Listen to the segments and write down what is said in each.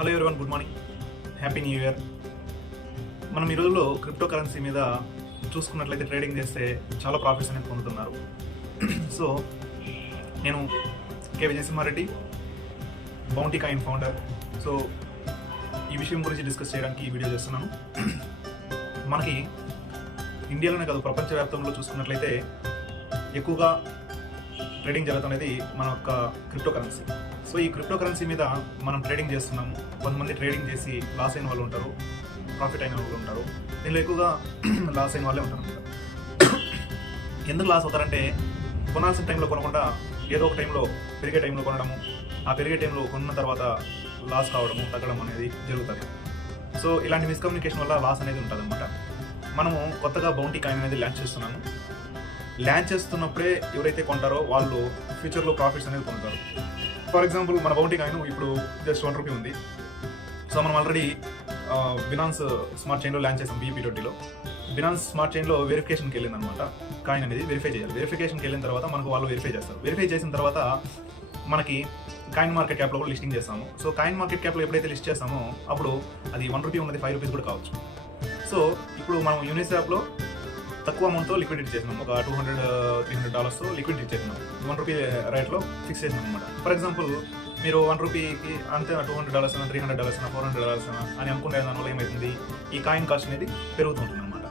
Hello everyone, good morning, happy new year. మనం ఈ రోజుల్లో క్రిప్టో కరెన్సీ మీద చూసుకున్నట్లయితే ట్రేడింగ్ చేస్తే చాలా ప్రాఫిట్స్ అనేది పొందుతున్నారు. సో నేను K Vijayasimha Reddy, bounty coin founder. So ఈ విషయం గురించి డిస్కస్ చేయడానికి ఈ వీడియో చేస్తున్నాను. మనకి ఇండియాలోనే కాదు, ప్రపంచవ్యాప్తంలో చూసుకున్నట్లయితే ఎక్కువగా ట్రేడింగ్ జరుగుతున్నది మన యొక్క క్రిప్టో కరెన్సీ. సో ఈ క్రిప్టో కరెన్సీ మీద మనం ట్రేడింగ్ చేస్తున్నాము. కొంతమంది ట్రేడింగ్ చేసి లాస్ అయిన వాళ్ళు ఉంటారు, ప్రాఫిట్ అయిన వాళ్ళు ఉంటారు. దీనిలో ఎక్కువగా లాస్ అయిన వాళ్ళే ఉంటారు అనమాట. ఎందుకు లాస్ అవుతారంటే కొనాల్సిన టైంలో కొనకుండా ఏదో ఒక టైంలో పెరిగే టైంలో కొనడము, ఆ పెరిగే టైంలో కొన్న తర్వాత లాస్ కావడము, తగ్గడం అనేది జరుగుతుంది. సో ఇలాంటి మిస్కమ్యూనికేషన్ వల్ల లాస్ అనేది ఉంటుంది అనమాట. మనము కొత్తగా బౌంటీ కాయిన్ అనేది లాంచ్ చేస్తున్నప్పుడే ఎవరైతే కొంటారో వాళ్ళు ఫ్యూచర్లో ప్రాఫిట్స్ అనేది పొందుతారు. ఫర్ ఎగ్జాంపుల్, మన బౌంటీ కాయిన్ ఇప్పుడు జస్ట్ ₹1 ఉంది. సో మనం ఆల్రెడీ బినాన్స్ స్మార్ట్ చైన్లో లాంచ్ చేసాం. BEP20లో బినాన్స్ స్మార్ట్ చైన్లో వెరిఫికేషన్కి వెళ్ళింది అనమాట. కాయిన్ అనేది వెరిఫై చేయాలి. వెరిఫికేషన్కి వెళ్ళిన తర్వాత మనకు వాళ్ళు వెరిఫై చేస్తారు. వెరిఫై చేసిన తర్వాత మనకి కాయిన్ మార్కెట్ క్యాప్లో కూడా లిస్టింగ్ చేస్తాము. సో కాయిన్ మార్కెట్ క్యాప్లో ఎప్పుడైతే లిస్ట్ చేస్తామో అప్పుడు అది ₹1 ఉన్నది ₹5 కూడా కావచ్చు. సో ఇప్పుడు మనం యూనిస్వాప్లో తక్కువ అమౌంట్తో లిక్విడిటీ చేసినాం. ఒక $200-300 లిక్విడిటీ చేసినాం. ₹1 రేట్లో ఫిక్స్ చేసినాం అనమాట. ఫర్ ఎగ్జాంపుల్, మీరు ₹1కి అంతే $200, $300, $400 అని అనుకునే దానివల్ల ఏమవుతుంది, ఈ కాయిన్ కాస్ట్ అనేది పెరుగుతుంటుంది అనమాట.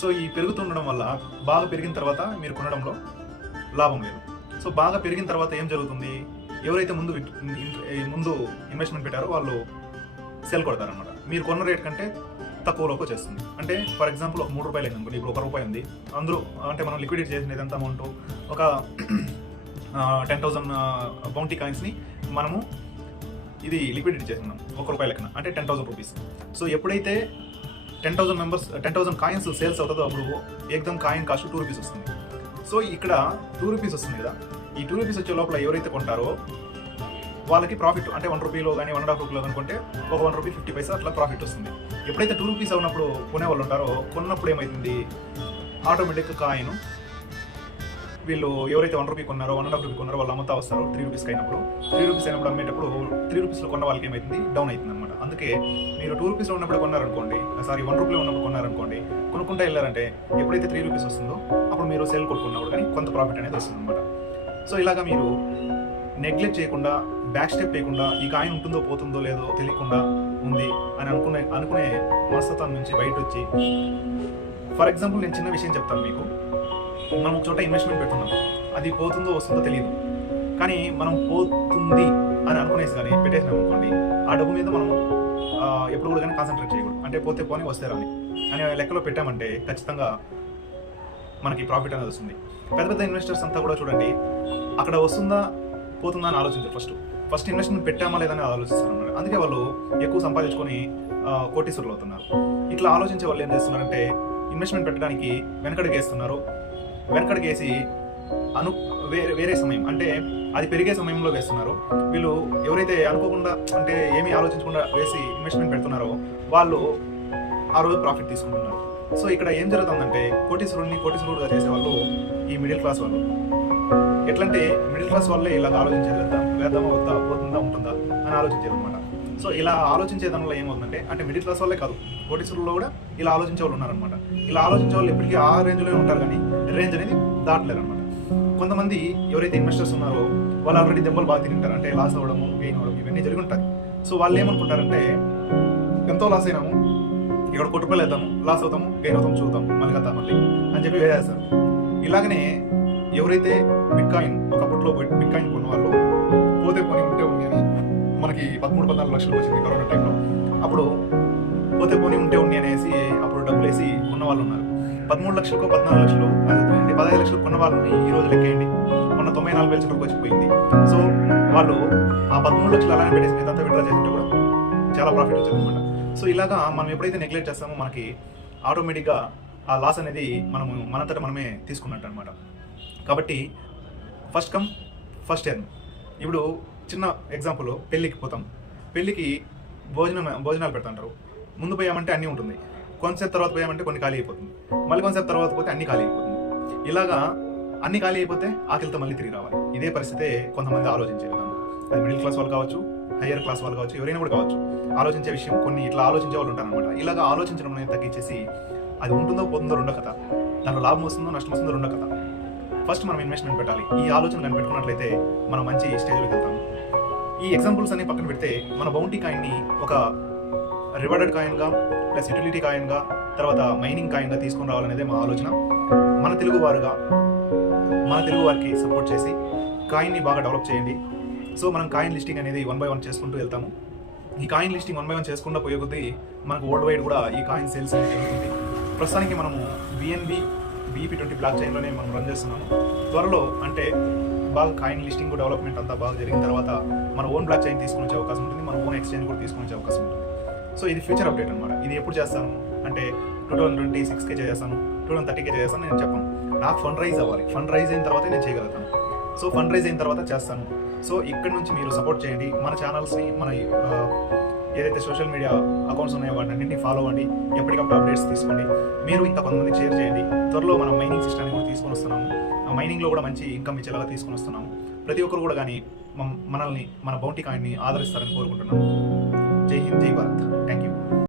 సో ఈ పెరుగుతుండడం వల్ల బాగా పెరిగిన తర్వాత మీరు కొనడంలో లాభం లేదు. సో బాగా పెరిగిన తర్వాత ఏం జరుగుతుంది, ఎవరైతే ముందు ఇన్వెస్ట్మెంట్ పెట్టారో వాళ్ళు సెల్ కొడతారనమాట. మీరు కొన్న రేట్ కంటే తక్కువలోకి వచ్చేస్తుంది. అంటే ఫర్ ఎగ్జాంపుల్ ఒక ₹3 అయింది అనుకోండి, ఇప్పుడు ₹1 ఉంది. అందరూ అంటే మనం లిక్విడిటీ చేసినది ఎంత అమౌంట్, ఒక 10,000 బౌంటీ కాయిన్స్ని మనము ఇది లిక్విడిటీ చేస్తున్నాం ₹1 లెక్కన, అంటే ₹10,000. సో ఎప్పుడైతే 10,000 కాయిన్స్ సేల్స్ అవుతుందో అప్పుడు ఏకదం కాయిన్ కాస్ట్ ₹2 వస్తుంది. సో ఇక్కడ ₹2 వస్తుంది కదా, ఈ ₹2 వచ్చే లోపల ఎవరైతే కొంటారో వాళ్ళకి ప్రాఫిట్, అంటే ₹1 కానీ ₹1.5 అనుకుంటే ఒక ₹1.50 అట్లా ప్రాఫిట్ వస్తుంది. ఎప్పుడైతే ₹2 అవునప్పుడు కొనే వాళ్ళు ఉంటారో, కొన్నప్పుడు ఏమవుతుంది, ఆటోమేటిక్ కాయిన్ వీళ్ళు ఎవరైతే ₹1 కొన్నారో, ₹1.5 కొన్నారో వాళ్ళు అమ్ముతా వస్తారు. ₹3 అయినప్పుడు అమ్మేటప్పుడు ₹3 కొన్న వాళ్ళకి ఏమవుతుంది, డౌన్ అవుతుంది అనమాట. అందుకే మీరు ₹2 ఉన్నప్పుడు కొన్నారనుకోండి, ₹1 ఉన్నప్పుడు కొన్నారనుకోండి, కొనుక్కుంటా వెళ్ళారంటే ఎప్పుడైతే ₹3 వస్తుందో అప్పుడు మీరు సేల్ కొట్టుకున్నప్పుడు కానీ కొంత ప్రాఫిట్ అనేది వస్తుంది అనమాట. సో ఇలాగా మీరు నెగ్లెక్ట్ చేయకుండా, బ్యాక్ స్టెప్ చేయకుండా, ఈ కాయిన్ ఉంటుందో పోతుందో లేదో తెలియకుండా ఉంది అని అనుకునే మనస్తత్వం నుంచి బయట వచ్చి, ఫర్ ఎగ్జాంపుల్ నేను చిన్న విషయం చెప్తాను మీకు. మనం ఒక చోట ఇన్వెస్ట్మెంట్ పెడుతున్నాం, అది పోతుందో వస్తుందో తెలియదు, కానీ మనం పోతుంది అని అనుకునేసి కానీ పెట్టేసినాం అనుకోండి, ఆ డబ్బు మీద మనం ఎప్పుడు కూడా కానీ కాన్సన్ట్రేట్ చేయకూడదు. అంటే పోతే పోనీ వస్తే రాని అనే లెక్కలో పెట్టామంటే ఖచ్చితంగా మనకి ప్రాఫిట్ అనేది వస్తుంది. పెద్ద పెద్ద ఇన్వెస్టర్స్ అంతా కూడా చూడండి, అక్కడ వస్తుందా పోతుందా అని ఆలోచించారు. ఫస్ట్ ఇన్వెస్ట్మెంట్ పెట్టామా లేదని ఆలోచిస్తారు అన్నమాట. అందుకే వాళ్ళు ఎక్కువ సంపాదించుకొని కోటీశ్వరులు అవుతున్నారు. ఇట్లా ఆలోచించే వాళ్ళు ఏం చేస్తున్నారంటే, ఇన్వెస్ట్మెంట్ పెట్టడానికి వెనకడిగేసి వేరే సమయం, అంటే అది పెరిగే సమయంలో వేస్తున్నారు. వీళ్ళు ఎవరైతే అనుకోకుండా, అంటే ఏమీ ఆలోచించకుండా వేసి ఇన్వెస్ట్మెంట్ పెడుతున్నారో వాళ్ళు ఆ రోజు ప్రాఫిట్ తీసుకుంటున్నారు. సో ఇక్కడ ఏం జరుగుతుందంటే, కోటీశ్వరుడుగా చేసే వాళ్ళు ఈ మిడిల్ క్లాస్ వాళ్ళు. ఎట్లంటే మిడిల్ క్లాస్ వాళ్ళే ఇలా ఆలోచించేది, వేద్దామా వద్దా, పోతుందా ఉంటుందా అని ఆలోచించేది అనమాట. సో ఇలా ఆలోచించే దానివల్ల ఏమవుతుందంటే, అంటే మిడిల్ క్లాస్ వాళ్ళే కాదు, కోటీశ్వరుల్లో కూడా ఇలా ఆలోచించే వాళ్ళు ఉన్నారనమాట. ఇలా ఆలోచించే వాళ్ళు ఎప్పటికీ ఆ రేంజ్లోనే ఉంటారు, కానీ రేంజ్ అనేది దాటలేరు అనమాట. కొంతమంది ఎవరైతే ఇన్వెస్టర్స్ ఉన్నారో వాళ్ళు ఆల్రెడీ దెబ్బలు బాగా తింటారు, అంటే లాస్ అవ్వడము, గెయిన్ అవ్వడం ఇవన్నీ జరిగి ఉంటాయి. సో వాళ్ళు ఏమనుకుంటారంటే, ఎంతో లాస్ అయినాము, ఇక్కడ ₹1 వేద్దాము, లాస్ అవుతాము, గెయిన్ అవుతాము, చూద్దాము, మళ్ళీ కదా మళ్ళీ అని చెప్పి వేసేస్తారు. ఇలాగనే ఎవరైతే ఒకప్పట్లో బిట్కాయిన్ కొన్న వాళ్ళు పోతే పోనీ ఉంటే ఉంది అని, మనకి 13-14 లక్షలు వచ్చింది కరోనా టైంలో, అప్పుడు పోతే పోనీ ఉంటే ఉంది అనేసి అప్పుడు డబ్బులు వేసి కొన్న వాళ్ళు ఉన్నారు. 13 లక్షలకు 14 లక్షలు, 15 లక్షలు కొన్న వాళ్ళని ఈ రోజు లెక్కేయండి, మొన్న 94,000 చివరికి వచ్చిపోయింది. సో వాళ్ళు ఆ 13 లక్షలు అలానే పెట్టేసి ఇదంతా విడ్రా చేసింటే కూడా చాలా ప్రాఫిట్ వచ్చింది అనమాట. సో ఇలాగా మనం ఎప్పుడైతే నెగ్లెక్ట్ చేస్తామో మనకి ఆటోమేటిక్గా ఆ లాస్ అనేది మనంతట మనమే తీసుకున్నట్టు అనమాట. కాబట్టి ఫస్ట్ కమ్ ఫస్ట్ ఎర్న్. ఇప్పుడు చిన్న ఎగ్జాంపుల్, పెళ్ళికి పోతాం. పెళ్ళికి భోజనాలు పెడతాంటారు. ముందు పోయామంటే అన్నీ ఉంటుంది, కొంతసేపు తర్వాత పోయామంటే కొన్ని ఖాళీ అయిపోతుంది, మళ్ళీ కొంతసేపు తర్వాత పోతే అన్ని ఖాళీ అయిపోతుంది. ఇలాగా అన్ని ఖాళీ అయిపోతే ఆకలితో మళ్ళీ తిరిగి రావాలి. ఇదే పరిస్థితే కొంతమంది ఆలోచించే విధానం. అది మిడిల్ క్లాస్ వాళ్ళు కావచ్చు, హయ్యర్ క్లాస్ వాళ్ళు కావచ్చు, ఎవరైనా కూడా కావచ్చు, ఆలోచించే విషయం కొన్ని ఇట్లా ఆలోచించే వాళ్ళు ఉంటారనమాట. ఇలాగా ఆలోచించడం అనేది తగ్గించేసి అది ఉంటుందో పోతుందో రెండో కథ, దాంట్లో లాభం వస్తుందో నష్టం వస్తుందో రెండో కథ. ఫస్ట్ మనం ఇన్వెస్ట్మెంట్ పెట్టాలి. ఈ ఆలోచన కానీ పెట్టుకున్నట్లయితే మనం మంచి స్టేజ్లోకి వెళ్తాము. ఈ ఎగ్జాంపుల్స్ అన్ని పక్కన పెడితే మన బౌంటీ కాయిన్ని ఒక రివార్డెడ్ కాయిన్గా ప్లస్ యూటిలిటీ కాయిన్గా తర్వాత మైనింగ్ కాయిన్గా తీసుకొని రావాలనేదే మా ఆలోచన. మన తెలుగు వారికి సపోర్ట్ చేసి కాయిన్ని బాగా డెవలప్ చేయండి. సో మనం కాయిన్ లిస్టింగ్ అనేది 1 by 1 చేసుకుంటూ వెళ్తాము. ఈ కాయిన్ లిస్టింగ్ 1 by 1 చేసుకుంటూ పోయే కొద్దీ మనకు వరల్డ్ వైడ్ కూడా ఈ కాయిన్ సేల్స్ అనేది జరుగుతుంది. ప్రస్తుతానికి మనము BNB BEP20 బ్లాక్ చైన్లోనే మనం రన్ చేస్తున్నాము. త్వరలో అంటే బాగా కాయిన్ లిస్టింగ్ డెవలప్మెంట్ అంతా బాగా జరిగిన తర్వాత మన ఓన్ బ్లాక్ చైన్ తీసుకుని వచ్చే అవకాశం ఉంటుంది, మన ఓన్ ఎక్స్చేంజ్ కూడా తీసుకుని వచ్చే అవకాశం ఉంటుంది. సో ఇది ఫ్యూచర్ అప్డేట్ అనమాట. ఇది ఎప్పుడు చేస్తాను అంటే 2026కే చేస్తాను, 2030కే చేస్తాను నేను చెప్పను. నాకు ఫండ్ రైజ్ అవ్వాలి. ఫండ్ రైజ్ అయిన తర్వాతే నేను చేయగలుగుతాను. సో ఫండ్ రైజ్ అయిన తర్వాత చేస్తాను. సో ఇక్కడ నుంచి మీరు సపోర్ట్ చేయండి. మన ఛానల్స్ని, మన ఏదైతే సోషల్ మీడియా అకౌంట్స్ ఉన్నాయో వాటిని ఫాలో అవ్వండి. ఎప్పటికప్పుడు అప్డేట్స్ తీసుకోండి. మీరు ఇంకా కొంతమందికి షేర్ చేయండి. త్వరలో మనం మైనింగ్ సిస్టమ్ని కూడా తీసుకొని వస్తున్నాము. ఆ మైనింగ్లో కూడా మంచి ఇన్కమ్ ఇచ్చేలాగా తీసుకొని వస్తున్నాము. ప్రతి ఒక్కరు కూడా కానీ మనల్ని, మన బౌంటీ కాయిన్ని ఆదరిస్తారని కోరుకుంటున్నాము. జై హింద్, జై భారత్. Thank you.